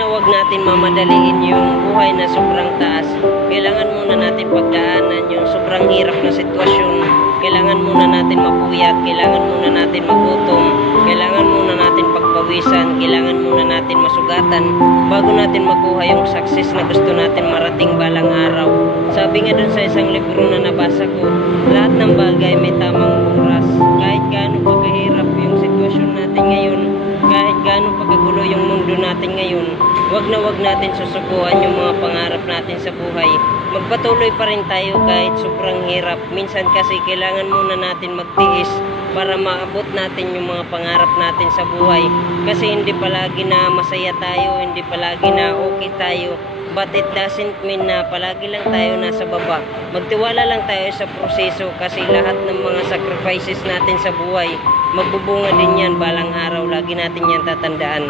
wag natin mamadaliin yung buhay na sobrang taas. Kailangan muna natin pagdaanan yung sobrang hirap na sitwasyon. Kailangan muna natin mapuyat, kailangan muna natin magutom, kailangan muna natin pagpawisan, kailangan muna natin masugatan bago natin makuha yung success na gusto natin marating balang araw. Sabi nga dun sa isang libro na nabasa ko, lahat ng bagay may tamang oras. Kahit gaano pa kahirap yung sitwasyon natin ngayon, kahit gaano pa kagulo yung mundo natin ngayon, wag natin susubukan yung mga pangarap natin sa buhay. Magpatuloy pa rin tayo kahit sobrang hirap. Minsan kasi kailangan muna natin magtiis para maabot natin yung mga pangarap natin sa buhay. Kasi hindi palagi na masaya tayo, hindi palagi na okay tayo. But it doesn't mean na palagi lang tayo nasa baba. Magtiwala lang tayo sa proseso kasi lahat ng mga sacrifices natin sa buhay, magbubunga din yan balang araw. Lagi natin yan tatandaan.